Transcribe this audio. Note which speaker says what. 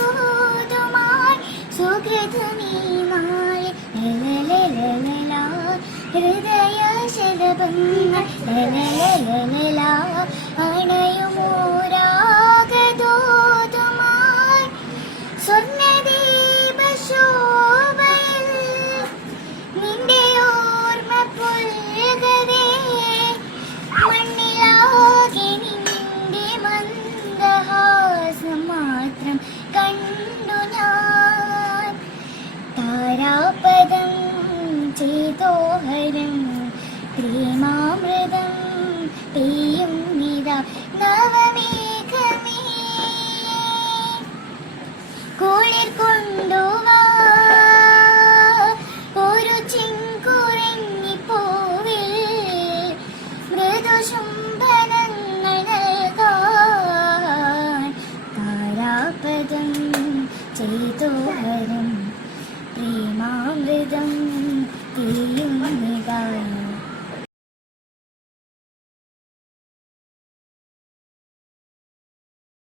Speaker 1: രാഗദൂതുമായി സുഹൃതമീ താരാപദം ചേതോഹരം പ്രേമാമൃതം പെയ്യും നിതാ നവമേഘമേ. കുളിർ കൊണ്ടുവാ ഒരു ചിങ്കുറങ്ങി പോവിൽ മൃദുശുംഭനങ്ങൾ നൽകാൻ താരാപദം ചെയ്തോഹരം പ്രേമാമൃതം തീയും നിതാ